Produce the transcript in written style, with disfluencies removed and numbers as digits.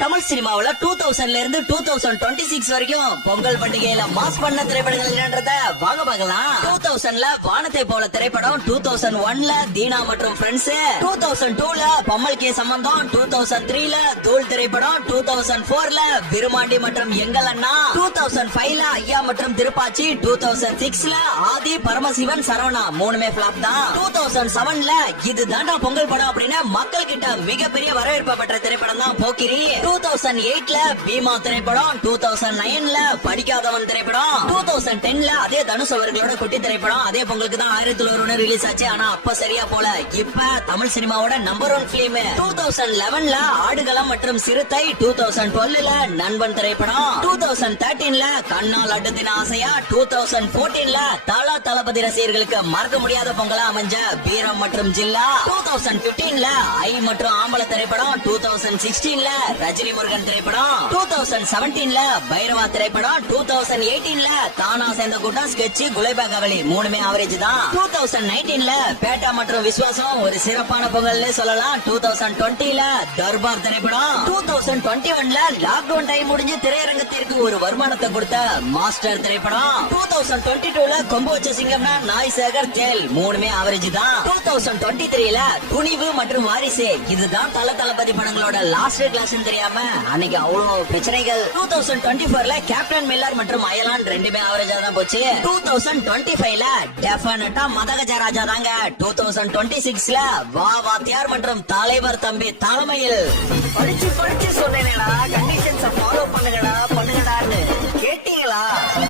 தமிழ் சினிமாவுல 2000ல இருந்து 2026 வரைக்கும் பொங்கல் பண்டிகையில மாஸ் பண்ண திரைப்படங்கள் என்னன்றத வாங்க பார்க்கலாம். 2000ல வானத்தை போல திரைப்படம், 2001ல தீனா மற்றும் ஃப்ரெண்ட்ஸ், 2002ல பம்மல் கே சம்பந்தம், 2003ல தூள் திரைப்படம், 2004ல விருமாண்டி மற்றும் எங்கள் அண்ணா, 2005ல ஐயா மற்றும் திருப்பாச்சி, 2006ல ஆதி பரமசிவன் சரவணா மூணுமே பிளாப் தான். 2007ல இது தாண்டா பொங்கல் படம் அப்படின்னு மக்கள் கிட்ட மிகப்பெரிய வரவேற்பு பெற்ற திரைப்படம் தான் போக்கிரி. 2008ல பீமா திரைப்படம், 2009ல படிக்காதவன் திரைப்படம், 2010ல அதே தனுஷ் அவர்களோட குட்டி திரைப்படம். அதே பொங்கலுக்கு தான் 1001 ரிலீஸ் ஆச்சு. ஆனா அப்ப சரியா போல. இப்ப தமிழ் சினிமாவோட நம்பர் 1 பிலிம் 2011ல ஆடுகளம் மற்றும் சிறுத்தை, 2012ல நண்பன் திரைப்படம், 2013ல கண்ணால் அடுத்தின ஆசையா, 2014ல தாலா தளபதி ரசிகர்களுக்கு மறக்க முடியாத பொங்கலா அமைஞ்ச வீரம் மற்றும் ஜில்லா, 2015ல ஐ மற்றும் ஆம்பள திரைப்படம், 2016ல ரஜினி முருகன் திரைப்படம், 2017ல பைரவா திரைப்படம், 2018ல தானா சேர்ந்த கூட்டம் ஸ்கெட்ச் குலைபா கவலி மூணுமே ஆவரேஜ் தான். 2019ல பேட்டா மற்றும் விஸ்வாசம் ஒரு சிறப்பான பொங்கல்னு சொல்லலாம். 2020ல தர்பார் திரைப்படம், 2021ல லாக்டவுன் டைம் முடிஞ்சு திரையரங்கத்திற்கு ஒரு வருமானத்தை கொடுத்த மாஸ்டர் திரைப்படம், 2022ல கொம்பு வச்ச சிங்கம்னா நாய் சேகர் தேல் மூணுமே ஆவரேஜ் தான். 2023ல துணிவு மற்றும் வாரிசு இதுதான் தளபதி படங்களோட லாஸ்ட் கிளாஸ் தெரியாம அன்னைக்கு அவ்வளவு பிரச்சனைகள். 2024ல கேப்டன் மில்லர் மற்றும் அயலான் ரெண்டுமே ஆவரேஜா தான் போச்சு. 2025ல டெஃபினட்டா மதகஜ ராஜா தாங்க. 2026ல வா வாத்தியார் மற்றும் தலைவர் தம்பி தலைமையில் படிச்சு சொன்னேனேடா, கண்டிஷன்ஸ் ஃபாலோ பண்ணுங்கடா பண்ணுங்கடான்னு கேட்டீங்களா?